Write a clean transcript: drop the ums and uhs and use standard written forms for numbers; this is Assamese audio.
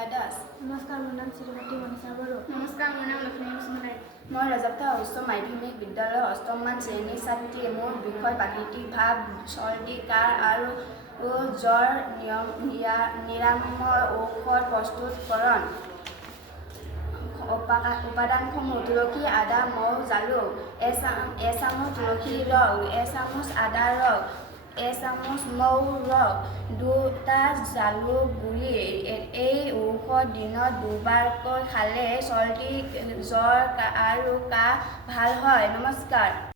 প্ৰিয়ংকা দাস। নমস্কাৰ, মোৰ নাম শ্ৰীমতী মনীষা বড়ো। নমস্কাৰ, মোৰ নাম লক্ষ্মী সুন্দৰ। মই ৰজাপ্তা উচ্চ মাধ্যমিক বিদ্যালয়ৰ অষ্টমমান শ্ৰেণীৰ ছাত্ৰী। মোৰ বিষয় প্ৰাকৃতিক ভাৱ, চৰ্দি, কাহ আৰু জ্বৰ নিৰাময় ঔষধ প্ৰস্তুতকৰণ। উপাদানসমূহ: তুলসী, আদা, মৌ, জালুক, এচামুচ তুলসীৰ ৰস, এচামুচ আদাৰ ৰস, এচামুচ মৌ ৰস, 2টা জালুক গুৰি। এই ঔষধ দিনত 2বাৰকৈ খালে চৰ্দি, জ্বৰ আৰু কাহ ভাল হয়। নমস্কাৰ।